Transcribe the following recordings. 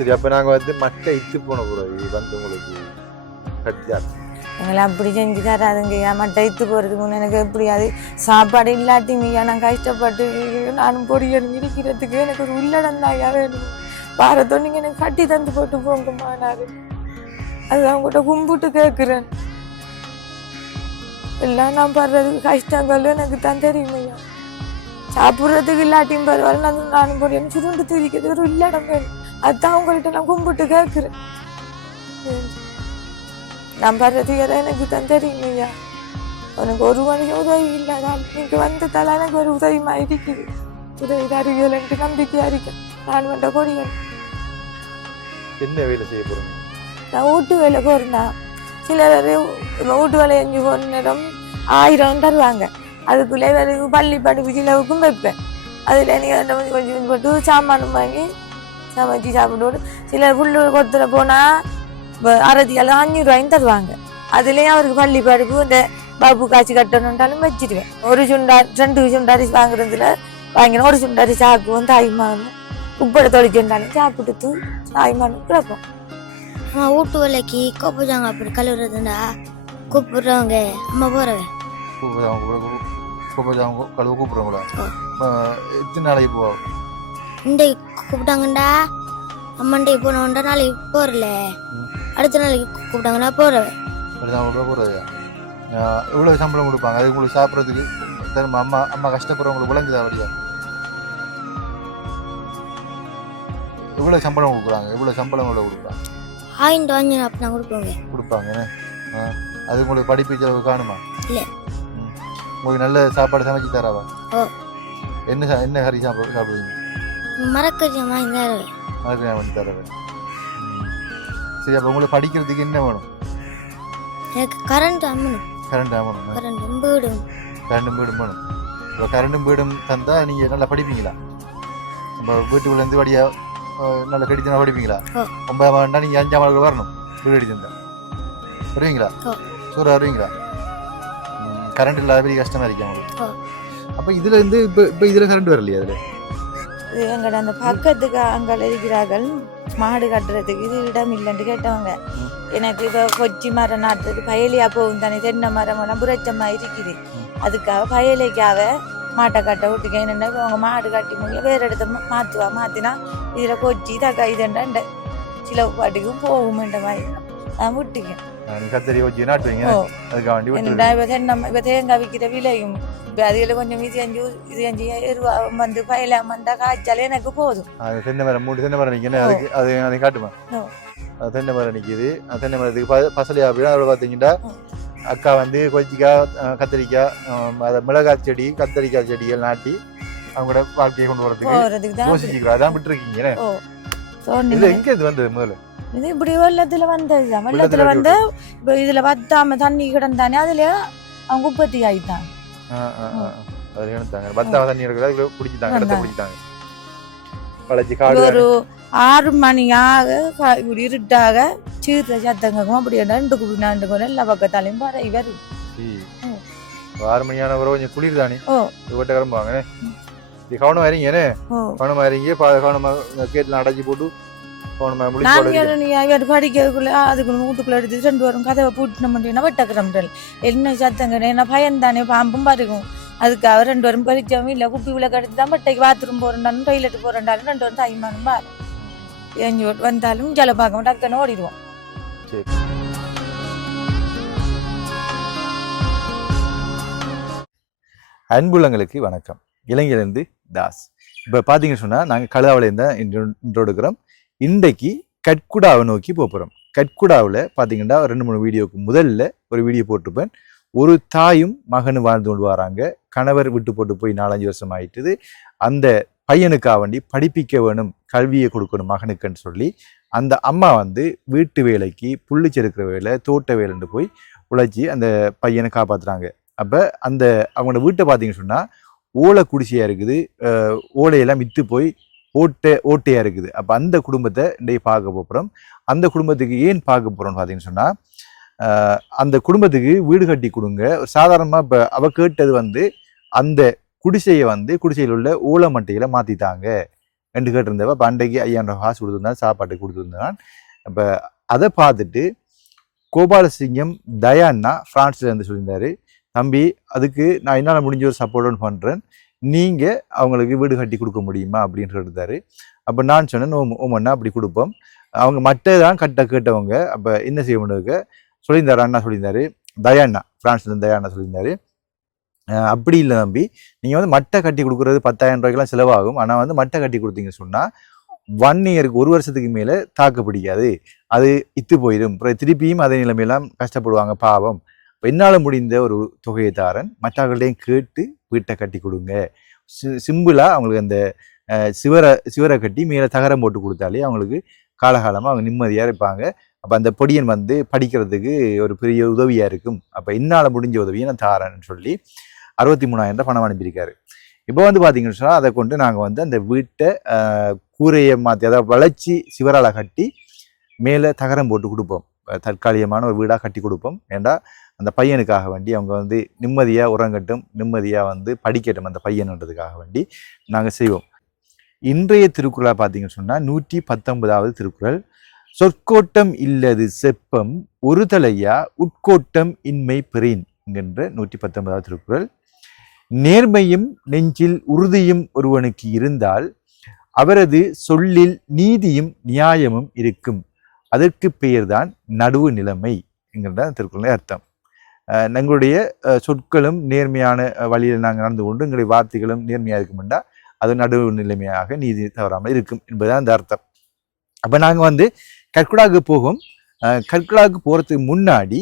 சரி அப்போ நாங்கள் வந்து மட்டை இத்து போன பிறகு வந்து உங்களுக்கு கட்டியா? எங்களை அப்படி செஞ்சு தராதுங்கய்யா மட்டைத்து போகிறதுக்கு முன்னே எனக்கு எப்படியாது சாப்பாடு இல்லாட்டிங்கய்யா நான் கஷ்டப்பட்டு நானும் பொரியல் இருக்கிறதுக்கு எனக்கு ஒரு உள்ளடம் தாயா வேணும். பாரத்தோ நீங்கள் எனக்கு கட்டி தந்து போட்டு போங்கம்மா நான் அது அவங்ககிட்ட கும்பிட்டு கேட்குறேன். எல்லாம் நான் படுறதுக்கு கஷ்டங்களும் எனக்கு தான் தெரியுமையா சாப்பிட்றதுக்கு இல்லாட்டியும் பரவாயில்ல நான் நானும் பொரியல் சுருண்டு திரிக்கிறது ஒரு இல்லடம் வேணும். அதுதான் உங்கள்கிட்ட நான் கும்பிட்டு கேட்குறேன் நான் எல்லாம் எனக்கு தான் தெரியுமையா உனக்கு ஒரு மணிக்கு உதவி இல்லாதான் நீங்க வந்ததால எனக்கு ஒரு உதவிமா இருக்குது. உதவி தருவியலன்ட்டு நம்பிக்கையா இருக்கேன். நான் வந்த கொடியன். என்ன வேலை செய்ய போறீங்க? நான் வீட்டு வேலை போறேன்னா சில பேர் வீட்டு வேலை செஞ்சு போற நேரம் ஆயிரம் தருவாங்க. அதுக்குள்ளே வேறு பள்ளி படிப்பு சிலவுக்கும் வைப்பேன். அதில் நீங்கள் கொஞ்சம் போட்டு சாமானும் வாங்கி சமைச்சு சாப்பிட்டு சில புல்லு கொடுத்துட போனால் அறுபத்தியாலும் அஞ்சூறு ரூபாயும் தருவாங்க அதுலேயும் அவருக்கு பள்ளி படிப்பு இந்த பாபு காய்ச்சி கட்டணுன்றாலும் வச்சிடுவேன் ஒரு சுண்டா ரெண்டு சுண்டாரி வாங்குறதுல வாங்கினா ஒரு சுண்டாரி சாக்குவோம் தாய்மானும் உப்பட தொழிச்சுண்டாலும் சாப்பிட்டு தாய்மானும் கிடப்போம் அம்மா வீட்டு வேலைக்கு கோப்பச்சாங்க அப்படி கழுவுறதுண்டா கூப்பிடுறவங்க அம்மா போறவன் கூப்பிடுறாங்க கழுவு கூப்பிடுறாங்களா ஆ. எத்தனை நாளைக்கு போ இன்றைக்கு கூப்பிட்டாங்கண்டா அம்மாண்டைக்கு போனோண்டா நாளைக்கு போறல ம். அடுத்த நாளைக்கு கூப்பிட்டாங்கன்னா போறவன் அப்படிதான் போறது. எவ்வளவு சம்பளம் கொடுப்பாங்க. அது உங்களுக்கு சாப்பிட்றதுக்கு திரும்ப அம்மா அம்மா கஷ்டப்படுறவங்களுக்கு விளங்குதா வழியா? எவ்வளவு சம்பளம் கொடுக்குறாங்க. எவ்வளவு சம்பளம் எவ்வளவு கொடுக்குறாங்க ஆயிரம் வாங்கி நான் கொடுப்போங்க. கொடுப்பாங்க. அது உங்களுக்கு படிப்பு செலவு காணுமா? இல்ல. உங்களுக்கு நல்ல சாப்பாடு சமைச்சு தராவா. என்ன என்ன கறி சாப்பிடு சாப்பிடுவீங்க? மரக்கறி வாங்கி தருவேன் நான் பண்ணி தரேன். சரி அப்போ உங்களுக்கு படிக்கிறதுக்கு என்ன வேணும்? எனக்கு கரண்ட் அம்மனும் கரண்ட் ஆகணும் கரண்ட் வீடும். கரண்டும் வீடும் வேணும். இப்போ கரண்டும் வீடும் தந்தா நீங்கள் நல்லா படிப்பீங்களா? நம்ம வீட்டுக்குள்ள இருந்து வழியா அஹ், நல்லா கடித்தனா படிப்பீங்களா. ஒன்பதாம் ஆண்டா நீங்கள் அஞ்சாம் ஆளுக்கு வரணும் வீடு அடிச்சிருந்தா வருவீங்களா ஓ. சூறா வருவீங்களா? கரண்ட் இல்லாத பெரிய கஷ்டமா இருக்கா உங்களுக்கு. அப்போ இதுல இருந்து இப்போ இப்போ இதில் கரண்ட் வரலையா அதில்? இது எங்கட அந்த பக்கத்துக்கு அங்கே இருக்கிறார்கள் மாடு கட்டுறதுக்கு இது இடம் இல்லைன்னு கேட்டவங்க. எனக்கு இப்போ கொச்சி மரம் நடுறதுக்கு பயலியா போகும் தானே தென்னை மரம் எல்லாம் புரட்சமாக இருக்குது. அதுக்காக பயலைக்காக மாட்டை கட்ட விட்டுக்க என்னென்ன அவங்க மாடு கட்டி முடியல வேறு இடத்த மாற்றுவா மாற்றினா இதில் கொச்சி தக்கா இதுண்டா சில பாட்டுக்கும் போகுமென்ற மாதிரி. நான் விட்டுக்கேன். கத்தரி வச்சு நாட்டுவீங்க அதுக்காக வேண்டி என்னடா இப்போ தேங்காய் விற்கிற விலையும் அதில் கொஞ்சம் இது அஞ்சு இது அஞ்சு எருவா வந்து பயிலாம் வந்தால் காய்ச்சாலே எனக்கு போதும் அது தென்னை மரம் மூணு தென்னை மரம் நிற்கணும் ஓ. அதுக்கு அது அதை காட்டுமா. அது தென்னை மரம் நிற்கிது அந்த தென்னை மரத்துக்கு பசலையா அப்படின்னா அதோட பார்த்தீங்கன்னா. அக்கா வந்து கொச்சிக்காய் கத்திரிக்காய் அதை மிளகாய் செடி கத்திரிக்காய் செடிகள் நாட்டி அவங்களோட வாழ்க்கையை கொண்டு வரதுக்கு. யோசிச்சுக்கிறோம் அதான் விட்டுருக்கீங்க இதுல எங்க இது வந்தது முதல்ல இது இப்படி வெள்ளத்துல வந்ததுதான் வெள்ளத்துல வந்து இதுல வத்தாம தண்ணி கிடந்தானே அதுல அவங்க உற்பத்தி ஆயிட்டாங்க. ஆ, ஆ, ஆ, ஆ. அதுல எடுத்தாங்க பத்தாவ தண்ணி இருக்கிறதா இதுல குடிச்சிட்டாங்க இடத்த வந்தாங்க. குடிச்சிட்டாங்க வளைச்சி இது காடு ஒரு ஆறு மணி ஆக க- இப்படி இருட்டாக சீர்ற சத்தங்கும் அப்படி ரெண்டு குடி நாண்டு கூட எல்லா பக்கத்தாலையும். ம். ஒரு ஆறு மணியான பிறகு கொஞ்சம் குளிர் தானே. ஓ. இது விட்ட கிளம்புவாங்க இது கவனமா இருங்கண்ணே ஓ. கவனமா இருங்க கவனமா கேட்டில் அடைச்சி போட்டு நீ படிக்கிறதுக்குள்ள அதுக்கு வீட்டுக்குள்ள எடுத்து ரெண்டு வரும். கதவை பூட்டின முடியும்னா வெட்டக்கிறோம் என்ன சத்தங்க என்ன பயந்தானே பாம்பும் பாருக்கும் அதுக்காக ரெண்டு வரும் பறிச்சவங்க இல்லை குப்பி விளக்கு எடுத்து தான் பட்டைக்கு பாத்ரூம் போறேன்டாலும் டாய்லெட் போறேன்டாலும் ரெண்டு வரும் தாய்மானும் பாரு. எஞ்சி வந்தாலும் ஜல பார்க்க டக்குன்னு ஓடிடுவோம். அன்புள்ளங்களுக்கு வணக்கம். இளைஞர்லேருந்து தாஸ். இப்போ பார்த்தீங்கன்னு சொன்னால் நாங்கள் கழுதாவிலேருந்து தான் இன்று இன்று எடுக்கிறோம் இன்றைக்கு கட்குடாவை நோக்கி போக போகிறோம் கட்குடாவில் பார்த்தீங்கன்னா ரெண்டு மூணு வீடியோக்கு முதல்ல ஒரு வீடியோ போட்டிருப்பேன். ஒரு தாயும் மகனும் வாழ்ந்து கொண்டு வராங்க. கணவர் விட்டு போட்டு போய் நாலஞ்சு வருஷம் ஆயிட்டுது. அந்த பையனுக்காக வேண்டி படிப்பிக்க வேணும் கல்வியை கொடுக்கணும் மகனுக்குன்னு சொல்லி அந்த அம்மா வந்து வீட்டு வேலைக்கு புள்ளி செருக்கிற வேலை தோட்ட வேலைன்னு போய் உழைச்சி அந்த பையனை காப்பாற்றுறாங்க அப்போ அந்த அவங்களோட வீட்டை பார்த்தீங்கன்னு சொன்னால் ஓலை குடிசையாக இருக்குது. ஓலையெல்லாம் விற்று போய் ஓட்டை ஓட்டையாக இருக்குது. அப்போ அந்த குடும்பத்தை இன்றைக்கு பார்க்க போகிறோம் அந்த குடும்பத்துக்கு ஏன் பார்க்க போகிறோம்னு பார்த்தீங்கன்னு சொன்னால் அந்த குடும்பத்துக்கு வீடு கட்டி கொடுங்க. சாதாரணமாக இப்போ அவ கேட்டது வந்து அந்த குடிசையை வந்து குடிசையில் உள்ள ஓலை மட்டையில் மாற்றிட்டாங்க ரெண்டு கேட்டிருந்தவ இப்போ அன்றைக்கு ஐயாயிரம் காசு கொடுத்துருந்தான் சாப்பாட்டு கொடுத்துருந்தான். அப்போ அதை பார்த்துட்டு கோபாலசிங்கம் தயான்னா ஃப்ரான்ஸில் இருந்து சொல்லியிருந்தாரு தம்பி அதுக்கு நான் என்னால் முடிஞ்ச ஒரு சப்போர்ட் பண்ணுறேன் நீங்கள் அவங்களுக்கு வீடு கட்டி கொடுக்க முடியுமா அப்படின்னு சொல்லியிருந்தாரு அப்போ நான் சொன்னேன் ஓம் ஓமண்ணா அப்படி கொடுப்போம். அவங்க மட்டை தான் கட்ட கேட்டவங்க அப்போ என்ன செய்ய முடியுங்க சொல்லியிருந்தாரு அண்ணா சொல்லியிருந்தாரு தயாண்ணா பிரான்ஸ்லேருந்து தயாண்ணா சொல்லியிருந்தாரு அப்படி இல்லை தம்பி நீங்கள் வந்து மட்டை கட்டி கொடுக்குறது பத்தாயிரம் ரூபாய்க்கெல்லாம் செலவாகும் ஆனால் வந்து மட்டை கட்டி கொடுத்தீங்கன்னு சொன்னால் ஒன் இயருக்கு ஒரு வருஷத்துக்கு மேலே தாக்கு பிடிக்காது. அது இத்து போயிடும் அப்புறம் திருப்பியும் அதே நிலைமையெல்லாம் கஷ்டப்படுவாங்க பாவம். என்னால் முடிந்த ஒரு தொகையை தாரன் மற்றவர்களையும் கேட்டு வீட்டை கட்டி கொடுங்க. சி சிம்பிளாக அவங்களுக்கு அந்த சிவரை சிவரை கட்டி மேலே தகரம் போட்டு கொடுத்தாலே அவங்களுக்கு காலகாலமாக அவங்க நிம்மதியாக இருப்பாங்க. அப்போ அந்த பொடியன் வந்து படிக்கிறதுக்கு ஒரு பெரிய உதவியாக இருக்கும். அப்போ என்னால் முடிஞ்ச உதவியை நான் தாரேன்னு சொல்லி அறுபத்தி மூணாயிரம் ரூபாய் பணம் அனுப்பியிருக்காரு. இப்போ வந்து பார்த்தீங்கன்னு சொன்னால் அதை கொண்டு நாங்கள் வந்து அந்த வீட்டை கூரையை மாற்றி அதாவது வளைச்சி சிவரால் கட்டி மேலே தகரம் போட்டு கொடுப்போம். தற்காலிகமான ஒரு வீடாக கட்டி கொடுப்போம். ஏண்டா? அந்த பையனுக்காக வேண்டி அவங்க வந்து நிம்மதியாக உறங்கட்டும் நிம்மதியாக வந்து படிக்கட்டும் அந்த பையனுன்றதுக்காக வேண்டி நாங்கள் செய்வோம். இன்றைய திருக்குறளாக பார்த்தீங்கன்னு சொன்னால் நூற்றி பத்தொன்பதாவது திருக்குறள். சொற்கோட்டம் இல்லது செப்பம் ஒரு தலையா உட்கோட்டம் இன்மை பெறின் என்கின்ற நூற்றி பத்தொன்பதாவது திருக்குறள். நேர்மையும் நெஞ்சில் உறுதியும் ஒருவனுக்கு இருந்தால் அவரது சொல்லில் நீதியும் நியாயமும் இருக்கும். அதற்கு பெயர்தான் நடுவு நிலைமை என்கின்ற திருக்குறளை அர்த்தம். எங்களுடைய சொற்களும் நேர்மையான வழியில் நாங்கள் நடந்து கொண்டு எங்களுடைய வார்த்தைகளும் நேர்மையாக இருக்குமெண்டா அது நடுவு நிலைமையாக நீதி தவறாமல் இருக்கும் என்பதுதான் அந்த அர்த்தம். அப்போ நாங்கள் வந்து கற்குடாவுக்கு போகும் கற்குடாவுக்கு போகிறதுக்கு முன்னாடி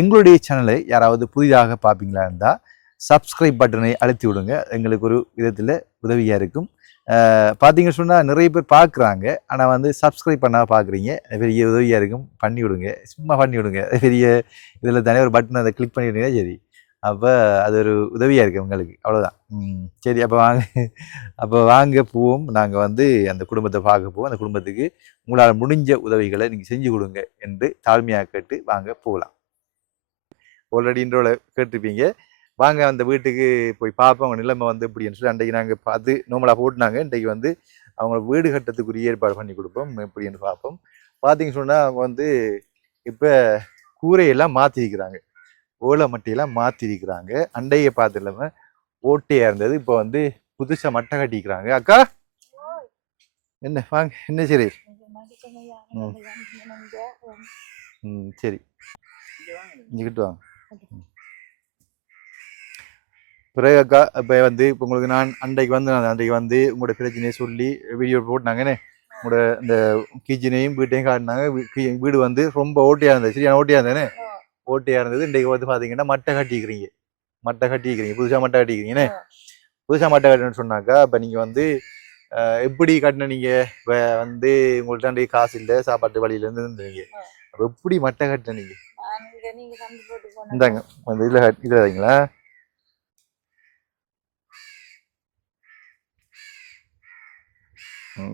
எங்களுடைய சேனலை யாராவது புதிதாக பார்ப்பீங்களா இருந்தால் சப்ஸ்கிரைப் பட்டனை அழுத்தி விடுங்க. எங்களுக்கு ஒரு விதத்தில் உதவியாக இருக்கும். பார்த்தீங்க சொன்னால் நிறைய பேர் பார்க்குறாங்க ஆனால் வந்து சப்ஸ்கிரைப் பண்ணால் பார்க்குறீங்க பெரிய உதவியாக இருக்கும். பண்ணி விடுங்க. சும்மா பண்ணி விடுங்க. பெரிய இதில் தானே ஒரு பட்டன் அதை கிளிக் பண்ணிவிட்டீங்கன்னா சரி. அப்போ அது ஒரு உதவியாக இருக்குது உங்களுக்கு. அவ்வளோதான் சரி அப்போ வாங்க. அப்போ வாங்க போவோம். நாங்கள் வந்து அந்த குடும்பத்தை பார்க்க போவோம். அந்த குடும்பத்துக்கு உங்களால் முடிஞ்ச உதவிகளை நீங்கள் செஞ்சு கொடுங்க என்று தாழ்மையாக கேட்டு வாங்க போகலாம். ஆல்ரெடி இன்றோட கேட்டிருப்பீங்க. வாங்க அந்த வீட்டுக்கு போய் பார்ப்போம் அவங்க நிலைமை வந்து இப்படின்னு சொல்லி அன்றைக்கு நாங்கள் பார்த்து நோமலாக போட்டுனாங்க இன்றைக்கு வந்து அவங்க வீடு கட்டத்துக்குரிய ஏற்பாடு பண்ணி கொடுப்போம். எப்படின்னு பார்ப்போம் பார்த்தீங்க சொன்னால் அவங்க வந்து இப்போ கூரையெல்லாம் மாற்றிருக்கிறாங்க ஓலை மட்டையெல்லாம் மாற்றிருக்கிறாங்க அண்டையை பார்த்து இல்லாமல் ஓட்டையாக இருந்தது. இப்போ வந்து புதுசாக மட்டை கட்டிக்கிறாங்க. அக்கா! என்ன வாங்க என்ன சரி? ம். ம் சரி. இங்கிட்டு வாங்க. ம். பிறகு அக்கா இப்போ வந்து இப்போ உங்களுக்கு நான் அன்றைக்கு வந்து நான் அன்றைக்கு வந்து உங்களோட பிரச்சனையை சொல்லி வீடியோ போட்டாங்கன்னு உங்களோட இந்த கிச்சனையும் வீட்டையும் காட்டினாங்க. வீடு வந்து ரொம்ப ஓட்டையாக இருந்தது. சரியான ஓட்டையாக இருந்ததுன்னு ஓட்டையாக இருந்தது. இன்றைக்கு வந்து பார்த்தீங்கன்னா மட்டை கட்டிக்கிறீங்க. மட்டை கட்டிக்கிறீங்க. புதுசாக மட்டை கட்டிக்கிறீங்கன்னு புதுசாக மட்டை கட்டணும்னு சொன்னாக்கா இப்போ நீங்கள் வந்து எப்படி கட்டின நீங்கள் வந்து உங்கள்ட்ட அன்றைக்கு காசு இல்லை சாப்பாட்டு வழியிலேருந்து இருந்தீங்க. அப்போ எப்படி மட்டை கட்டின நீங்கள் இந்தாங்க இதில் இதில் வைங்களா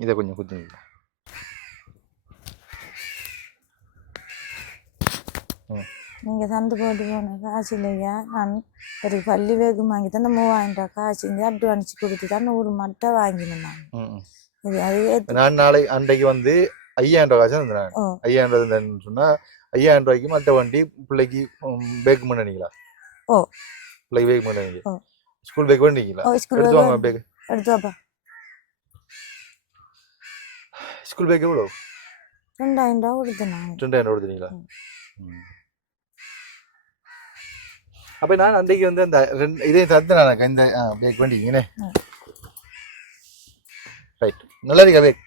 இதை கொஞ்சம் குத்துங்க நீங்க சந்து போட்டு போன காசு இல்லையா? நான் ஒரு பள்ளி வேகம் வாங்கி தான் மூவாயிரம் ரூபாய் காசு இருந்து அட்வான்ஸ் கொடுத்து தான் நூறு மட்டை வாங்கினேன் நான். அது நான் நாளை அன்றைக்கு வந்து ஐயாயிரம் ரூபாய் காசு இருந்தேன். ஐயாயிரம் ரூபாய் இருந்தேன்னு சொன்னா ஐயாயிரம் ரூபாய்க்கு மற்ற வண்டி பிள்ளைக்கு பேக் பண்ணிங்களா ஓ. பிள்ளைக்கு பேக் பண்ணிங்க ஓ. ஸ்கூல் பேக் பண்ணிங்களா எடுத்து வாங்க பேக் எடுத்து வாப்பா. ஸ்கூல் பேக் எவ்வளோ ரெண்டாயிரம் ரூபா கொடுத்தேன் ரெண்டாயிரம் ம். அப்ப நான் அன்றைக்கு வந்து அந்த ரெண்டு இதையும் தந்து நான் இந்த பேக் பண்ணிக்கிங்கண்ணே ம். ரைட் நல்லா இருக்கா பேக்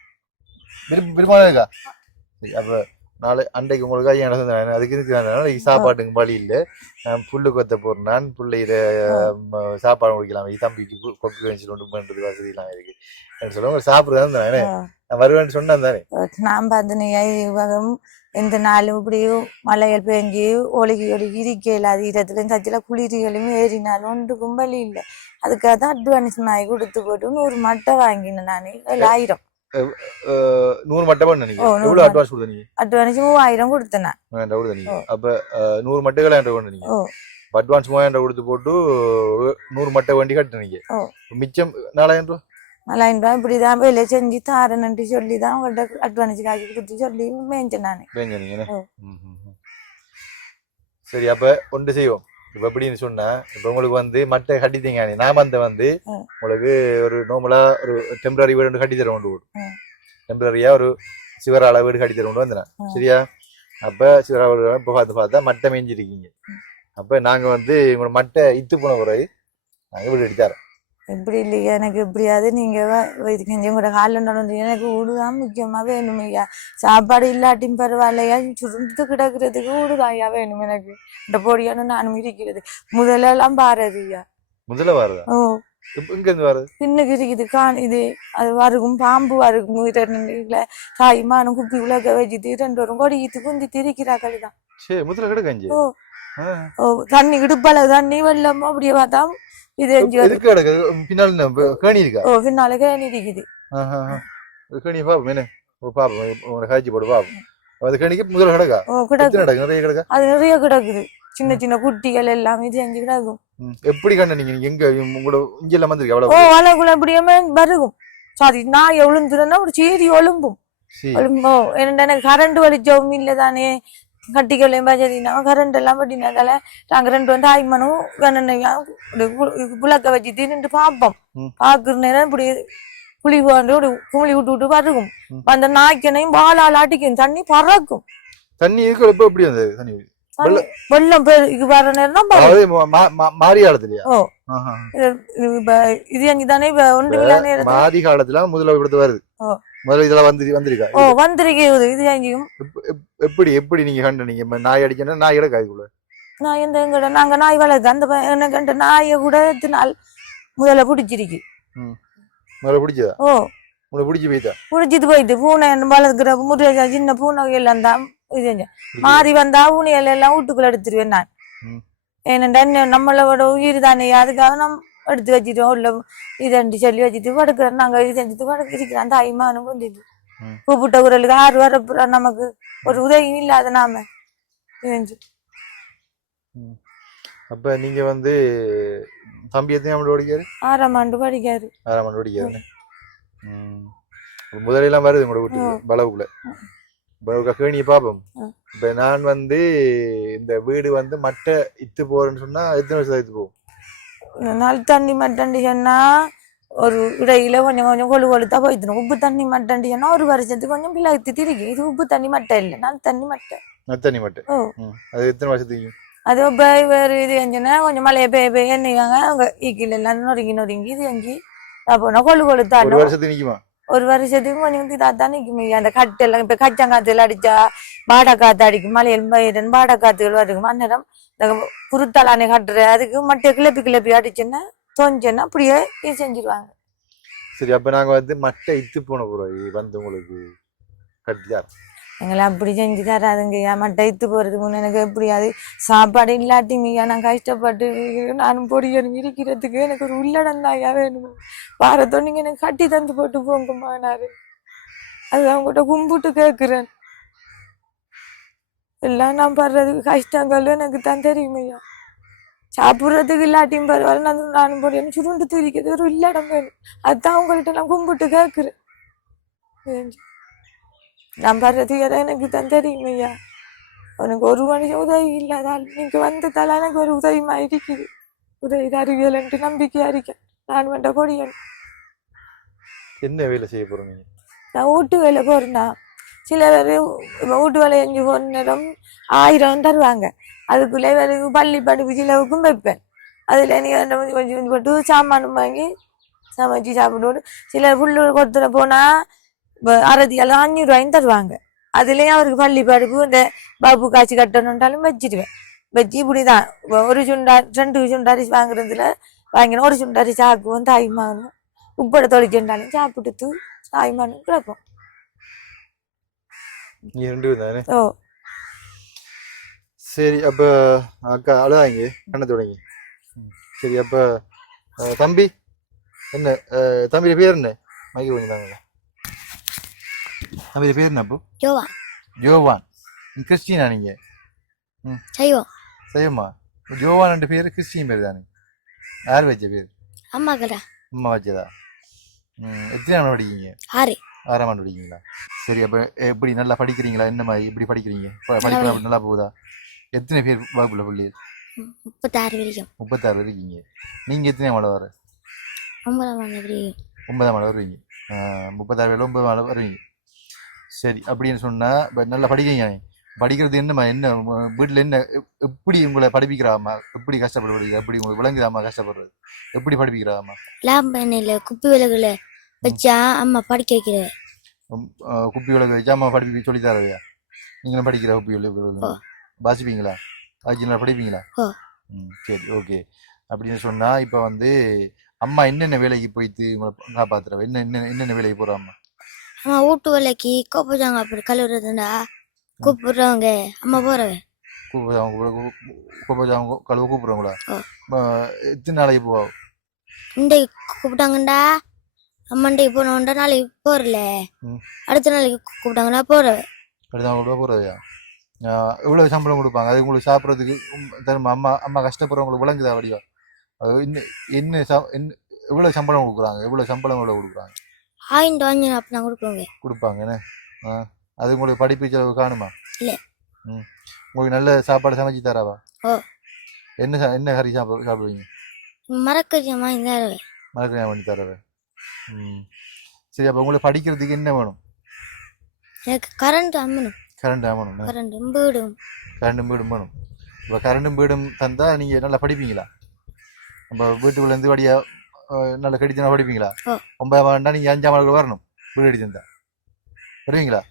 விரும்ப விருப்பமாக இருக்கா? அப்போ நாளை அன்றைக்கு உங்களுக்கு ஐயா நடந்தேன் அதுக்கு நாளைக்கு சாப்பாட்டுக்கு வழி இல்லை. நான் புல்லு கொத்த போறேன். நான் புல்லை இதை சாப்பாடு குடிக்கலாம். இது தம்பிக்கு கொக்கு வச்சு கொண்டு பண்ணுறது வசதியெல்லாம் இருக்கு. எனக்கு சொல்லுவாங்க. சாப்பிட்றது தானே நான் வருவேன்னு சொன்னேன் தானே நான் பார்த்து இவகம் இந்த நாளும் இப்படியும் மலைகள் பெஞ்சு ஒழுகி ஒழுகி இருக்கையில் அது இடத்துல சச்சில குளிரிகளும் ஏறினாலும் ஒன்றுக்கும் வழி இல்லை. அதுக்காக தான் அட்வான்ஸ் மாதிரி கொடுத்து போட்டு நூறு மட்டை வாங்கினேன் நான். ஆயிரம். நூறு மட்டை பண்ண நீங்க? ஓ, நூறு எவ்வளோ மட்டை. அட்வான்ஸ் கொடுத்த நீங்க? அட்வான்ஸ் மூவாயிரம் கொடுத்தேன். அப்போ நூறு மட்டைகள் ஓ. அட்வான்ஸ் மூவாயிரம் கொடுத்து போட்டு நூறு மட்டை வண்டி கட்டுனீங்க. மிச்சம் நாலாயிரம் ரூபா? நல்லா இப்படிதான் வேலை செஞ்சு தாரேன்ட்டு சொல்லி தான் உங்கள்கிட்ட அட்வான்ஸ் காய்ச்சி கொடுத்து சொல்லி மேய்ஞ்சேன் நான். சரி அப்ப ஒன்று செய்வோம் இப்ப எப்படின்னு சொன்னா இப்ப உங்களுக்கு வந்து மட்டை கட்டித்தீங்க நான் வந்து வந்து. உங்களுக்கு ஒரு நார்மலா ஒரு டெம்பரரி வீடு ஒன்று கட்டி தர கொண்டு ம். டெம்பரரியா ஒரு சிவரால வீடு கட்டி தர கொண்டு வந்தேன். சரியா அப்ப சிவரா வீடு இப்ப பார்த்து பார்த்தா மட்டை மேய்ஞ்சிருக்கீங்க அப்ப நாங்க வந்து உங்களோட மட்டை இத்து போன பிறகு நாங்க வீடு எடுத்தாரோம் இப்படி இல்லையா? எனக்கு எப்படியாவது நீங்க வ- இது கொஞ்சம் கூட காலில் நடந்து எனக்கு ஊடுதான் முக்கியமா வேணும் ஐயா. சாப்பாடு இல்லாட்டியும் பரவாயில்லையா? சுருண்டு கிடக்கிறதுக்கு ஊடுதாயா வேணும் எனக்கு. இந்த பொடியான நானும் இருக்கிறது. முதல்ல எல்லாம் பாரது ஐயா. முதல்ல வருதா? ஓ. பின்னுக்கு இருக்குது கான் இது அது வருகும் பாம்பு வருகும் ரெண்டு தாய் மானும் குப்பி உலக வச்சுட்டு ரெண்டு வரும். கொடிக்கிட்டு குந்தி திரிக்கிறாக்கள் தான் சரி முதல்ல கிடக்கஞ்சி ஓ. ஓ தண்ணி இடுப்பளவு தண்ணி வெள்ளம் அப்படியே பார்த்தா இது எஞ்சி. எதுக்கு கிடக்கு பின்னால் என்ன, கேணி இருக்கா ஓ பின்னால கேணி இருக்குது கேணி பாப்போம் என்ன ஓ, பாப்போம் காய்ச்சி போட்டு பாப்போம் அது கேணிக்கு முதல்ல கிடக்கா ஓ கிடக்கு எத்தனை கிடக்கு நிறைய கிடக்கா அது நிறைய கிடக்குது சின்ன சின்ன குட்டிகள் எல்லாம் இது செஞ்சு கிடக்கும். எப்படி கண்ட நீங்க எங்க உங்களோட இங்கெல்லாம் வந்திருக்கு ஓ எவ்வளவு வளகுல அப்படியே வருகும் சாரி நான் எவ்வளவுனா ஒரு சீரி ஒழும்பும் எனக்கு கரண்ட் வலிச்சவும் இல்லை தானே கட்டிக்கலையும் பஜதினா கரண்ட் எல்லாம் பட்டினதால நாங்க ரெண்டு வந்து ஆய்மனும் கண்ணனையா புழக்க வச்சு தின்னுட்டு பார்ப்போம் ம். பாக்குற நேரம் இப்படி போன்று ஒரு குமிழி விட்டு விட்டு வருகும் ம். அந்த நாய்க்கனையும் பாலால் அடிக்கும் தண்ணி பறக்கும் தண்ணி இருக்கு எப்ப எப்படி வந்தது தண்ணி வெள்ளம் பெருக்கு வர நேரம் தான் பறக்கும். அதாவது மா- மா- மா- மாரி காலத்துலயா ஓ ஆஹா. இது இது இப்ப இது அஞ்சு தானே இப்ப ஒன்று இல்ல நேரத்துல மாரி காலத்துல முதல்ல கொடுத்து வருது. முதல்ல இதெல்லாம் வந்து வந்திருக்கா ஓ வந்திருக்கிறது இது அஞ்சும் எப்படி எப்படி நீங்க கண்ட நீங்க நாய் அடிக்கணும் நாய் கிடக்கா அதுக்குள்ள நான் எந்த எங்கட நாங்க நாய் வளர்க்கு அந்த எனக்கு அந்த நாயை கூட நாள் முதல்ல பிடிச்சிருக்கு முதல்ல பிடிச்சதா ஓ உங்களை பிடிச்சி போய்த்தா பிடிச்சிட்டு போயிட்டு பூனை வளர்க்குற முருகா சின்ன பூனை எல்லாம் தான் இது. மாறி வந்தா பூனைகள் எல்லாம் வீட்டுக்குள்ள எடுத்துருவேன் நான். ஏனண்டா நம்மளோட உயிர் தானே அதுக்காக நம்ம எடுத்து வச்சுட்டோம் உள்ள இதண்டு சொல்லி வச்சுட்டு படுக்கிறோம் நாங்க இது செஞ்சுட்டு படுக்கிறோம் தாய்மானும் கொண்டிட்டு ம். கூப்பிட்ட குரலுக்கு ஆறு வரப்புறம் நமக்கு ஒரு உதவி இல்லாத நாம அப்ப நீங்க வந்து தம்பி எத்தனை ஆண்டு ஓடிக்காரு ஆறாம் ஆண்டு படிக்காரு ஆறாம் ஆண்டு ஓடிக்காரு முதலெல்லாம் வருது உங்களோட வீட்டுக்கு பலவுக்குள்ள பலவுக்கா கேணியை பார்ப்போம் ம். இப்ப நான் வந்து இந்த வீடு வந்து மட்டை இத்து போறேன்னு சொன்னா எத்தனை வருஷம் இத்து போகும்? நாள் தண்ணி மட்டண்டி சொன்னா ஒரு இடையில கொஞ்சம் கொஞ்சம் கொழு கொழுத்தா போயிடணும் உப்பு தண்ணி மட்டண்டி சொன்னா ஒரு வருஷத்துக்கு கொஞ்சம் பிள்ளைத்து திரிக்கு இது உப்பு தண்ணி மட்டை இல்லை. நாள் தண்ணி மட்டை. நத்தண்ணி மட்டை. ஓ. ம். அது எத்தனை வருஷத்துக்கு அது இப்போ வேறு இது செஞ்சுன்னா கொஞ்சம் மழையை பெய்ய பெய்ய என்னையாங்க அவங்க ஈக்கில் எல்லாம் நொறுங்கி நொறுங்கி இது செஞ்சு அப்போனா கொழு ஒரு கொழுத்தாலும் வருஷத்துக்கு நிக்குமா? ஒரு வருஷத்துக்கு கொஞ்சம் இதாக தான் நிற்கும் அந்த கட்டெல்லாம் இப்போ கச்சங்காத்துல அடிச்சா வாடை காத்து அடிக்கும் மலையில் பயிரன் வாடை காத்துகள் வருகும் அந்நேரம் இந்த குருத்தலானை கட்டுற அதுக்கு மட்டை கிளப்பி கிளப்பி அடிச்சுன்னா தோஞ்சேன்னா அப்படியே இது செஞ்சிருவாங்க சரி அப்ப நாங்க வந்து மட்டை இத்து போன பிறகு வந்து உங்களுக்கு கட்டிதார் எங்களை அப்படி செஞ்சு தராதுங்கய்யா மட்டை இத்து போகிறதுக்கு முன்னே எனக்கு எப்படியாது சாப்பாடு இல்லாட்டி மீயா நான் கஷ்டப்பட்டு நானும் பொடியனும் இருக்கிறதுக்கு எனக்கு ஒரு உள்ளடம் ஐயா வேணும். வாரத்தோ நீங்கள் எனக்கு கட்டி தந்து போட்டு போங்கம்மா நான். அது அவங்ககிட்ட கும்பிட்டு கேட்குறேன். எல்லாம் நான் படுறதுக்கு கஷ்டங்கள் எனக்கு தான் தெரியும் ஐயா. சாப்பிட்றதுக்கு இல்லாட்டியும் பரவாயில்ல. நான் நானும் பொடியனும் சுருண்டு திரிக்கிறது ஒரு இல்லடம் வேணும். அதுதான் உங்கள்கிட்ட நான் கும்பிட்டு கேட்குறேன். எதை எனக்கு தான் தெரியும் ஐயா. உனக்கு ஒரு மனுஷன் உதவி இல்லாதால் நீங்க வந்ததால எனக்கு ஒரு உதவிமா இருக்குது உதவி அறிவியல்ன்ட்டு நம்பிக்கையா இருக்கேன் நான் வந்த கொடியன். என்ன வேலை செய்ய போறோம் நீங்க நான் வீட்டு வேலை போறேன்னா சில பேர் வீட்டு வேலை செஞ்சு போன நேரம் ஆயிரம் தருவாங்க. அதுக்குள்ளே வேறு பள்ளி படிப்பு சிலவுக்கும் வைப்பேன். அதில் நீங்கள் ரெண்டு கொஞ்சம் கொஞ்சம் போட்டு சாமானும் வாங்கி சமைச்சு சாப்பிட்டு சில புல்லு கொடுத்துட போனால் அறுபத்தியாலும் அஞ்சூறுவாயும் தருவாங்க. அதுலேயும் அவருக்கு பள்ளி படிப்பு இந்த பாபு காய்ச்சி கட்டணுன்றாலும் வச்சிடுவேன். வச்சு இப்படிதான். இப்ப ஒரு சுண்டா ரெண்டு சுண்டா அரிசி வாங்குறதுல வாங்கினா ஒரு சுண்டா அரிசி ஆக்குவோம் தாய்மானும் உப்பட தொழிச்சுண்டாலும் சாப்பிட்டு தாய்மானும் கிடப்போம் ஓ. சரி அப்ப அக்கா அழுதாங்க. கண்ணை தொடங்கி. சரி அப்ப தம்பி என்ன தம்பியோட பேர் என்ன? மைக்கு கொஞ்சம் தாங்க தம்பியோட பேர் என்ன யோவா ஜோவான் நீ கிறிஸ்டினா நீங்க? சைவம். சைவமா? ஜோவான் ரெண்டு பேர் கிறிஸ்டின் பேர் தானே? யார் வச்ச பேர்? அம்மா கடா அம்மா வச்சதா? எத்தனை ஆண்டு படிக்கீங்க ஆறு. ஆறாம் ஆண்டு படிக்கீங்களா சரி அப்போ எப்படி நல்லா படிக்கிறீங்களா? என்ன மாதிரி எப்படி படிக்கிறீங்க? படிப்பு நல்லா போகுதா? எத்தனை பேர் வகுப்புல பிள்ளைகள்? முப்பத்தாறு வரைக்கும் முப்பத்தாறு இருக்கீங்க. நீங்கள் எத்தனை மாலை வர? ஒன்பதாம் ஆண்டு ஒன்பதாம் மாலை வருவீங்க. முப்பத்தாறு பேர் ஒன்பது மாலை வருவீங்க. சரி அப்படின்னு சொன்னால் இப்போ நல்லா படிக்கிறீங்க படிக்கிறது என்னம்மா என்ன வீட்டில் என்ன எப்- எப்படி உங்களை படிப்பிக்கிறாமா எப்படி கஷ்டப்படுறது? எப்படி உங்களுக்கு விளங்குதாம்மா கஷ்டப்படுறது? எப்படி படிப்பிக்கிறாமா லேம்ப் எண்ணெயில் குப்பி விலகுல வச்சா அம்மா படிக்க வைக்கிற. உம், ஆ, குப்பி விளக்கு வச்சு அம்மா படிப்பி சொல்லி தரவையா நீங்களும் படிக்கிற குப்பி விளக்கு வாசிப்பீங்களா? வாசிக்கலாம் படிப்பீங்களா. ம் சரி ஓகே. அப்படின்னு சொன்னா இப்போ வந்து அம்மா என்னென்ன வேலைக்கு போயிட்டு உங்களை காப்பாத்துறவ என்ன என்ன என்னென்ன வேலைக்கு போறா அம்மா வீட்டு வேலைக்கு கோப்பச்சாங்க அப்படி கழுவுறதுண்டா. கூப்பிடுறவங்க அம்மா போறவ. கூப்பிடுறா கூப்பிடுறா கழுவ. ஆ, எத்தனை நாளைக்கு போவா? இன்றைக்கு கூப்பிட்டாங்கண்டா. மண்டைக்கு போனோண்டா நாளைக்கு போறல. அடுத்த நாளைக்கு கூப்பிட்டாங்கன்னா போறவ. அடுத்த கூட போறவையா? எவ்வளவு சம்பளம் கொடுப்பாங்க? அது உங்களுக்கு சாப்பிட்றதுக்கு திரும்ப அம்மா அம்மா கஷ்டப்படுறவங்களுக்கு விளங்குதா வடிவா? அது என்ன என்ன எவ்வளவு சம்பளம் கொடுக்குறாங்க? எவ்வளவு சம்பளம் எவ்வளவு கொடுக்குறாங்க? ஆயிரம் வாங்கி அப்படி நான் கொடுப்பாங்க என்ன? ஆ அது உங்களுக்கு படிப்பு செலவு காணுமா? இல்ல. ம். உங்களுக்கு நல்ல சாப்பாடு சமைச்சு தராவா? ஓ. என்ன சா- என்ன கறி சாப்பிட சாப்பிடுவீங்க? மரக்கறியா வாங்கி தரவ மறக்கிறேன் பண்ணி தரவ. ம். சரி அப்போ உங்களுக்கு படிக்கிறதுக்கு என்ன வேணும்? எனக்கு கரண்ட் அம்மனும் கரண்ட் ஆகணும் கரண்ட் வீடும். கரண்டும் வீடும் வேணும். இப்போ கரண்டும் வீடும் தந்தா நீங்கள் நல்லா படிப்பீங்களா? நம்ம வீட்டுக்குள்ளேருந்து வழியா அஹ், நல்லா கடித்தனா படிப்பீங்களா. ஒன்பதாம் ஆண்டா நீங்கள் அஞ்சாம் ஆளுக்கு வரணும் வீடு அடி தந்தா. வருவீங்களா.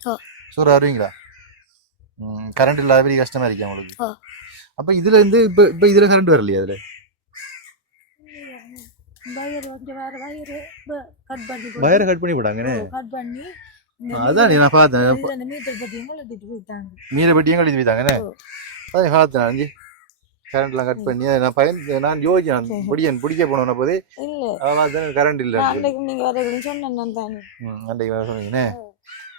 சூறா வருவீங்களா? கரண்ட் இல்லாத பெரிய கஷ்டமா இருக்கா உங்களுக்கு. அப்போ இதுல இருந்து இப்போ இப்போ இதில் கரண்ட் வரலையா அதில் வயர் கட் பண்ணி கட் இந்த அதான் நான் பார்த்தேன். மீரை பட்டியும் வைத்தாங்கண்ணே ஓ. அதான் பார்த்தேன் அஞ்சு. கரண்ட்லாம் கட் பண்ணி நான் பயன் நான் யோசிச்சேன். பிடிக்கன் பிடிக்க போன போதே இல்ல. அதான் கரண்ட் இல்லை நீங்க ம் அன்றைக்கு வேறு சொன்னீங்கண்ணே.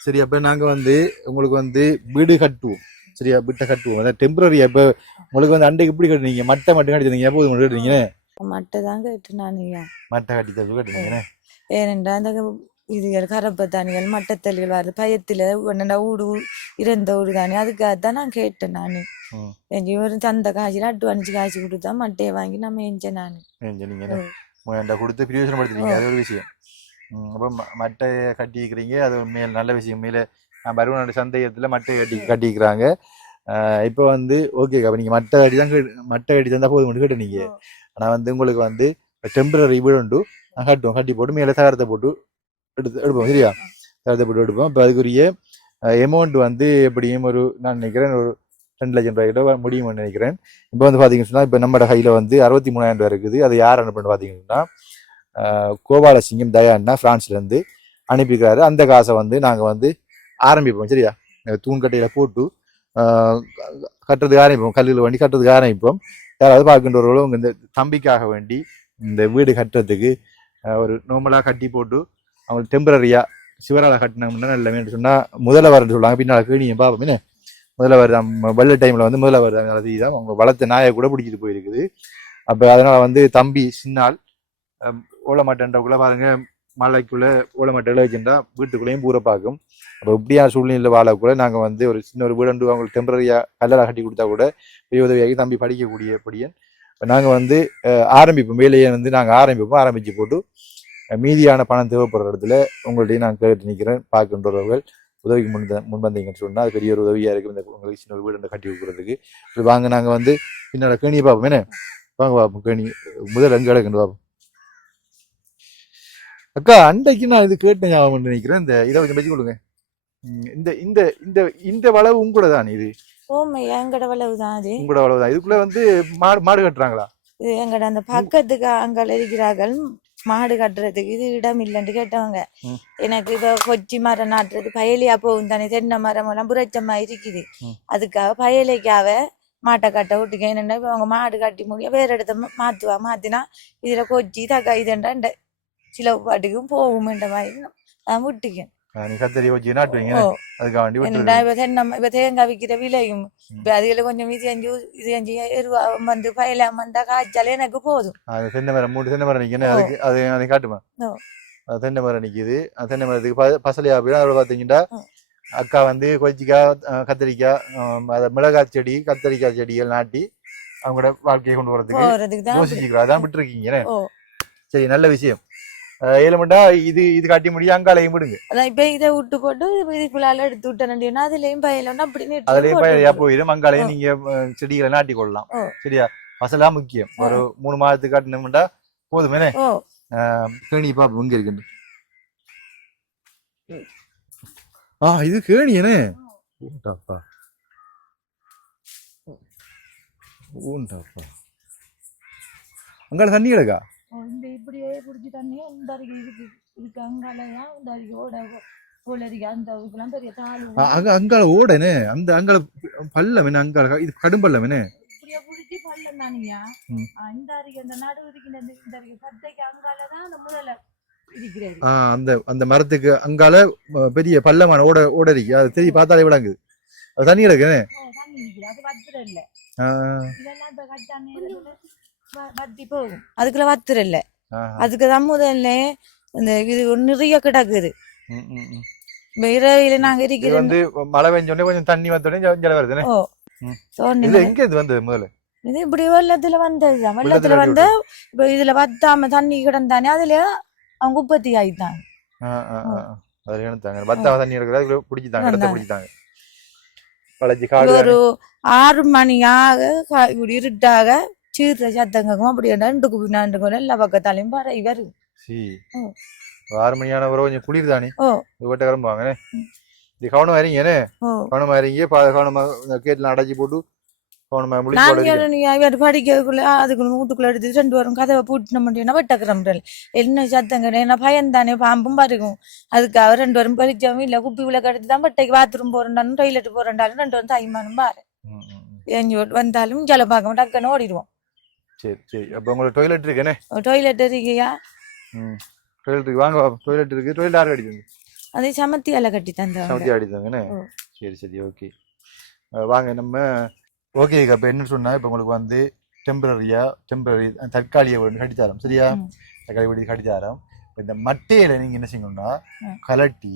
சரி அப்போ நாங்கள் வந்து உங்களுக்கு வந்து வீடு கட்டுவோம். சரியா? வீட்டை கட்டுவோம். அதாவது டெம்பரரி அப்போ உங்களுக்கு வந்து அன்றைக்கு எப்படி கட்டுனீங்க? மட்டை மட்டும் கட்டித்தீங்க எப்போது மட்டும் கட்டுறீங்க மட்டை தான் கேட்டு நானுங்க மட்டை கட்டி தப்பு கட்டுறீங்கண்ணே ஏனென்றா அந்த இதுகள் கரப்பத்தானிகள் மட்டத்தல்கள் வருது பயத்துல ஒன்னா ஊடு இறந்த ஊடு தானே அதுக்காகத்தான் நான் கேட்டேன் நானு. எஞ்சி ஒரு சந்த காய்ச்சல் அட்வான்ஸ் காய்ச்சி கொடுத்தா மட்டையை வாங்கி நம்ம எஞ்சேன் நானு. உங்கள்கிட்ட கொடுத்து பிரயோஜனப்படுத்துறீங்க அது ஒரு விஷயம். அப்போ ம- மட்டையை கட்டி வைக்கிறீங்க அது மேல் நல்ல விஷயம். மேலே நான் பருவநாடு சந்தேகத்தில் மட்டையை கட்டி கட்டிக்கிறாங்க. இப்போ வந்து ஓகே அப்போ நீங்கள் மட்டை கட்டி தான் கேட்டு- மட்டை கட்டி தந்தால் போதும் கேட்டுனீங்க ஓ. ஆனால் வந்து உங்களுக்கு வந்து டெம்பரரி வீடு உண்டு கட்டுவோம். கட்டி போட்டு மேலே தகரத்தை போட்டு எடுத்து எடுப்போம் சரியா? தகரத்தை போட்டு எடுப்போம். இப்போ அதுக்குரிய அமௌண்ட் வந்து எப்படியும் ஒரு நான் நினைக்கிறேன் ஒரு ரெண்டு லட்சம் ரூபாய் கிட்ட முடியும்னு நினைக்கிறேன். இப்போ வந்து பார்த்தீங்கன்னு சொன்னால் இப்போ நம்மளோட கையில் வந்து அறுபத்தி மூணாயிரம் ரூபாய் இருக்குது. அது யார் அனுப்புன்னு பார்த்தீங்கன்னா கோபாலசிங்கம் தயான்னா ஃப்ரான்ஸ்லேருந்து அனுப்பிக்கிறாரு அந்த காசை வந்து நாங்கள் வந்து ஆரம்பிப்போம் சரியா? தூண்கட்டையில் போட்டு கட்டுறதுக்கு ஆரம்பிப்போம். கல்லில் வண்டி கட்டுறதுக்கு ஆரம்பிப்போம். யாராவது பார்க்கின்றவர்களும் உங்க இந்த தம்பிக்காக வேண்டி இந்த வீடு கட்டுறதுக்கு ஒரு நார்மலாக கட்டி போட்டு அவங்களுக்கு டெம்பரரியாக சிவரால கட்டினாங்கன்னா நல்ல சொன்னால் முதல்வர்னு சொல்லுவாங்க. பின்னால் கேணியை பார்ப்போம் என்ன? முதல்ல வருதான் வெள்ள டைமில் வந்து முதல்வர் நடத்தி தான் அவங்க வளர்த்த நாயை கூட பிடிச்சிட்டு போயிருக்குது. அப்போ அதனால் வந்து தம்பி சின்னால் ஓலமாட்டன்றக்குள்ளே பாருங்க மலைக்குள்ளே ஓலமாட்டையில் வைக்கின்றா வீட்டுக்குள்ளேயும் பூரை பார்க்கும். அப்போ இப்படியா சூழ்நிலையில் வாழக்குள்ள நாங்கள் வந்து ஒரு சின்ன ஒரு வீடு அவங்களுக்கு டெம்பரரியாக கல்லறை கட்டி கொடுத்தா கூட பெரிய உதவியாகி தம்பி படிக்கக்கூடிய படியன். இப்போ நாங்கள் வந்து ஆரம்பிப்போம். வேலையை வந்து நாங்கள் ஆரம்பிப்போம். ஆரம்பித்து போட்டு மீதியான பணம் தேவைப்படுற இடத்துல உங்கள்ட்டையும் நான் கேட்டு நிற்கிறேன் பார்க்கின்றவர்கள் உதவிக்கு முன் முன் வந்தீங்கன்னு சொன்னால் அது பெரிய ஒரு உதவியாக இருக்கும் இந்த உங்களுக்கு சின்ன ஒரு வீடு கட்டி கொடுக்குறதுக்கு. இப்படி வாங்க நாங்கள் வந்து பின்னால கேணியை பார்ப்போம். என்ன? வாங்க பார்ப்போம். கேணி முதல் எங்கே கிடக்குன்னு பார்ப்போம். அக்கா அன்றைக்கு நான் இது கேட்ட ஞாபகம் நினைக்கிறேன். இந்த இதை கொஞ்சம் வச்சு கொடுங்க இந்த இந்த இந்த இந்த வளவு உங்களோட தான் இது? ஓமை எங்கட வளவு தான் அது. உங்களோட வளவு தான். இதுக்குள்ள வந்து மாடு மாடு கட்டுறாங்களா? இது எங்கட அந்த பக்கத்துக்கு அங்க இருக்கிறார்கள். மாடு கட்டுறதுக்கு இது இடம் இல்லைன்னு கேட்டவங்க. எனக்கு இப்ப கொச்சி மரம் நாட்டுறது பயலியா போகும் தானே தென்னை மரம் எல்லாம் புரட்சமா இருக்குது. அதுக்காக பயலைக்காக மாட்டை கட்ட விட்டுக்க என்னென்ன இப்ப அவங்க மாடு கட்டி முடிய வேற இடத்த மாத்துவா மாத்தினா இதுல கொச்சி தக்கா இதுன்ற சில பாட்டுக்கும் போகும்ன்ற மாதிரி நான் விட்டுக்கேன் நீ கத்தரி வச்சு நாட்டுவீங்க அதுக்காக வேண்டி விட்டு இப்ப தென்னை ம- இப்ப தேங்காய் விக்கிற விலையும் அதுல கொஞ்சம் இது அஞ்சு இது அஞ்சு எருவா வந்து பயிலாம் வந்தா காய்ச்சாலே எனக்கு போதும் அது தென்னை மரம் மூணு தென்னை மரம் நிற்கணும் ஓ. அதுக்கு அது அதை காட்டுமா தென்னை மரம் நிக்குது அது தென்னை மரத்துக்கு பசலையா போயிடும் அதோட பாத்தீங்கன்னா ம். அக்கா வந்து கொச்சிக்காய் கத்திரிக்காய் அது மிளகாய் செடி கத்திரிக்காய் செடிகள் நாட்டி அவங்களோட வாழ்க்கையை கொண்டு அப்படி. யோசிச்சுக்கிறோம் அதான் விட்டுருக்கீங்க சரி நல்ல விஷயம் ஏழுமண்டா இது இது காட்டி முடியும் அங்காலையும் விடுங்க. அதான் இப்ப இதை விட்டு போட்டு இதுக்குள்ளால எடுத்து விட்டேன் அதுலயும் பயிலன்னா அப்படி நீட்டு அதுலயும் விட்டுரு. போயிடும் அங்காலையும். நீங்க செடிகளை நாட்டி கொள்ளலாம். சரியா? பசலா முக்கியம். ஒரு மூணு மாதத்துக்கு காட்டினோம்டா போதுமே ஓ கேணி பாப்போம் இங்க இருக்கு ஆ இது கேணி என்ன ஊண்டாப்பா. ஊண்டாப்பா. அங்கால தண்ணி கிடக்கா? இந்த இப்படியே குடிச்சு தண்ணி இந்த அருகே இருக்கு இதுக்கு அங்காலயா இந்த அருகே ஓட அந்த இதுக்கெல்லாம் பெரிய அங்க அங்கால ஓடனே. அந்த அங்கால பள்ளம் என்ன அங்கால இது கடும் பள்ளம் என்ன? இப்படியே குடிச்சு பள்ளம் தானியா ம். இந்த அருகே அந்த நடு இருக்கிற இந்த இந்த அருகே. பத்தைக்கு அங்காலதான் அந்த முதல்ல இருக்கிறாரு. ஆ அந்த அந்த மரத்துக்கு அங்கால பெரிய பள்ளமான ஓட ஓட இருக்கு அது தெரிய பார்த்தாலே விளங்குது. அது தண்ணி கிடக்கு வத்தி போகும். அதுக்குள்ள வத்துற இல்ல. அதுக்கு தான் முதல்ல இந்த இது நிறைய கிடக்குது. இரவில நாங்க இருக்கிறோம் வந்து மழை பெஞ்சோடனே கொஞ்சம் தண்ணி வந்தோடனே ஜல- ஜலம் வருது என்ன? ஓ ம். தோண்டி இது எங்க இது வந்தது முதல்ல? இது இப்படி வெள்ளத்துல வந்ததுதான் வெள்ளத்துல வெள்ளத்துல வந்து இப்ப இதுல வத்தாம தண்ணி கிடந்தானே அதுல அவங்க உற்பத்தி ஆயிட்டாங்க. அதுல எடுத்தாங்க பத்தாவ தண்ணி எடுக்கிறது அதுல பிடிச்சிட்டாங்க இடத்த. பிடிச்சிட்டாங்க ஒரு ஆறு மணியாக கா- இப்படி இருட்டாக சீர்ற சத்தங்கும் அப்படி ரெண்டுக்கு பின்னாண்டுக்கும் எல்லா பக்கத்தாலையும் பறவை வரும். ஆறு மணியான ஒரு கொஞ்சம் குளிர் தானே வீட்டை கிளம்புவாங்கண்ணே இது கவனமா இருங்கண்ணே ஓ கவனமா இருங்க பா கவனமா இந்த கேட்ல அடைச்சி போட்டு படிக்கிறதுக்குள்ள அதுக்கு வீட்டுக்குள்ள எடுத்து ரெண்டு வாரம் கதவை பூட்டின முடியும்னா வெட்டக்கிறோம் என்ன சத்தம் கிடையாது என்ன பயந்தானே பாம்பும் பாருக்கும் அதுக்காக ரெண்டு வாரம் படிச்சவங்க இல்ல குப்பி விளக்கு எடுத்து தான் வெட்டைக்கு பாத்ரூம் போறேன்டாலும் டாய்லெட் போறேன்டாலும் ரெண்டு வாரம் தாய்மானும் பாரு. ஏஞ்சி வந்தாலும் ஜல பார்க்க டக்குன்னு ஓடிடுவோம் சரி சரி. அப்ப உங்களுக்கு டொய்லெட் இருக்குண்ணே டாய்லெட் இருக்கியா? ம். டொய்லெட் இருக்கு. வாங்க டொய்லெட் இருக்கு. டொய்லெட் யார் அடிக்குங்க அதை சமத்தி அலை கட்டி தந்தவங்க சமத்தி அடித்தாங்கண்ணே. சரி சரி. ஓகே வாங்க நம்ம ஓகே அப்போ என்ன சொன்னா இப்போ உங்களுக்கு வந்து டெம்பரரியா டெம்பரரி தற்காலிக வீடு கட்டித்தாரோம். சரியா. தக்காளி வீடு கட்டித்தாரோம். இந்த மட்டையில நீங்க என்ன செய்யணும்னா. கலட்டி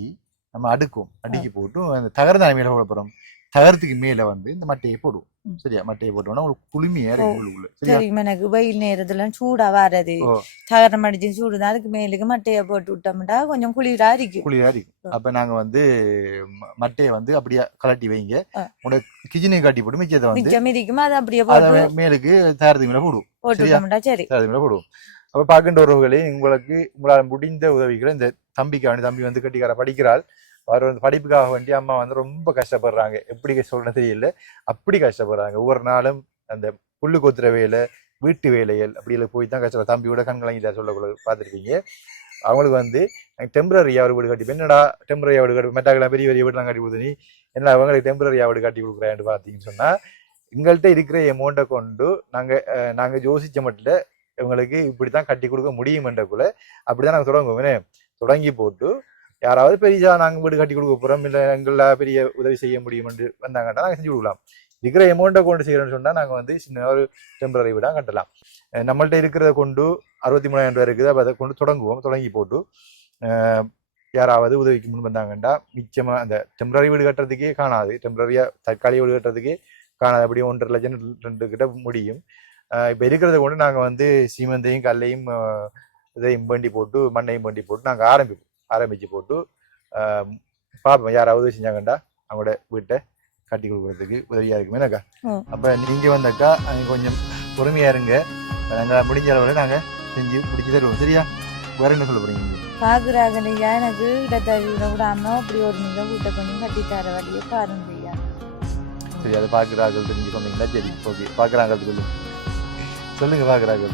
நம்ம அடுக்கும் அடுக்கி போட்டு அந்த தகரதான மேல போட போறோம். தகரத்துக்கு மேல வந்து இந்த மட்டையை போடுவோம். சரியா? மட்டையை போட்டோம்னா ஒரு இருக்கும் உள்ளுக்குள்ள. சரியா? தெரியும் எனக்கு வெயில் நேரத்துல சூடா வர்றது ஓ. தகரம் அடிச்சு சூடுதான். அதுக்கு மேலுக்கு மட்டையை போட்டு விட்டோம்டா கொஞ்சம் குளிரா இருக்கும் குளிரா இருக்கும். அப்ப நாங்க வந்து மட்டையை வந்து அப்படியே கலட்டி வைங்க. உங்களோட கிச்சனையும் காட்டி போட்டு மிச்சத்தை வந்து மிச்சம் மிதிக்குமா? அதை அப்படியே போட்டு மேலுக்கு தயாரத்துக்கு மேல போடுவோம். போட்டு? விட்டோம்டா சரி. தயாரத்துக்கு மேல போடுவோம். அப்ப பார்க்கின்ற உறவுகளே உங்களுக்கு உங்களால் முடிந்த உதவிகளை இந்த தம்பிக்காண்டி தம்பி வந்து கட்டிக்கார படிக்கிறாள். அவர் வந்து படிப்புக்காக வேண்டி அம்மா வந்து ரொம்ப கஷ்டப்படுறாங்க. எப்படி சொல்றது தெரியல. அப்படி கஷ்டப்படுறாங்க. ஒவ்வொரு நாளும் அந்த புல்லு கொத்துற வேலை வீட்டு வேலைகள் அப்படி எல்லாம் போய் தான் கஷ்டப்பட தம்பியோட கண்கலங்கி சொல்லக்குள்ள பார்த்துருக்கீங்க அவங்களுக்கு வந்து டெம்பரரியாக ஒரு வீடு கட்டி என்னடா டெம்பரரியாக வீடு கட்டி மெட்டாக்கெல்லாம் பெரிய பெரிய வீடுலாம் கட்டி கொடுத்து நீ? என்ன அவங்களுக்கு டெம்பரரியாக வீடு கட்டி கொடுக்குறேன்னு பார்த்தீங்கன்னு சொன்னால் எங்கள்கிட்ட இருக்கிற அமௌண்ட்டை கொண்டு நாங்கள் நாங்கள் யோசித்த மட்டும் இவங்களுக்கு இப்படி தான் கட்டி கொடுக்க முடியுமென்றக்குள்ள அப்படிதான் நாங்கள் தொடங்குவோம். தொடங்கி போட்டு யாராவது பெரிய நாங்கள் வீடு கட்டி கொடுக்க போகிறோம் இல்லை எங்களால் பெரிய உதவி செய்ய முடியும் என்று வந்தாங்கன்னா நாங்கள் செஞ்சு கொடுக்கலாம். இருக்கிற அமௌண்ட்டை கொண்டு செய்கிறோன்னு சொன்னால் நாங்கள் வந்து சின்ன ஒரு டெம்பரரி வீடாக கட்டலாம். நம்மள்கிட்ட நம்மள்ட்ட இருக்கிறத கொண்டு அறுபத்தி மூணாயிரம் ரூபாய் இருக்குது. அப்போ அதை கொண்டு தொடங்குவோம். தொடங்கி போட்டு யாராவது உதவிக்கு முன் வந்தாங்கண்டா மிச்சமாக அந்த டெம்பரரி வீடு கட்டுறதுக்கே காணாது. டெம்பரரியாக தற்காலிக வீடு கட்டுறதுக்கே காணாது. அப்படியே ஒன்றரை லட்சம் ரெண்டு- கிட்ட முடியும். இப்போ இருக்கிறத கொண்டு நாங்கள் வந்து சீமந்தையும் கல்லையும் இதையும் வண்டி போட்டு மண்ணையும் வண்டி போட்டு நாங்கள் ஆரம்பிப்போம். ஆரம்பிச்சு போட்டு பார்ப்போம் யாராவது செஞ்சாங்கண்டா? அவங்களோட வீட்டை கட்டி கொடுக்கறதுக்கு உதவியா இருக்கும். என்னக்கா. அப்ப நீங்க வந்தாக்கா அங்க கொஞ்சம் பொறுமையா இருங்க. நாங்க முடிஞ்ச அளவுல நாங்க செஞ்சு பிடிச்சி தருவோம். சரியா? வேற என்ன சொல்ல போறீங்க? பாக்குறாங்கய்யா எனக்கு இடத்தறிவிட விடாம அப்படி ஒரு நிமிடம் வீட்டை கொஞ்சம் கட்டி தர வழியை பாருங்கய்யா சரி அதை பாக்குறாங்க நீங்க சொன்னீங்களா சரி ஓகே. பாக்குறாங்க சொல்லுங்க சொல்லுங்க பாக்குறாங்க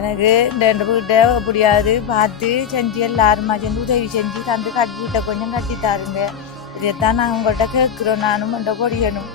எனக்கு இந்த ரெண்டு வீட்டை எப்படியாவது பார்த்து செஞ்சு எல்லாருமா சேர்ந்து உதவி செஞ்சு தந்து கட்டி வீட்டை கொஞ்சம் கட்டி தாருங்க இதைத்தான் நான் உங்கள்கிட்ட கேட்குறோம். நானும் மண்டை பொடியணும்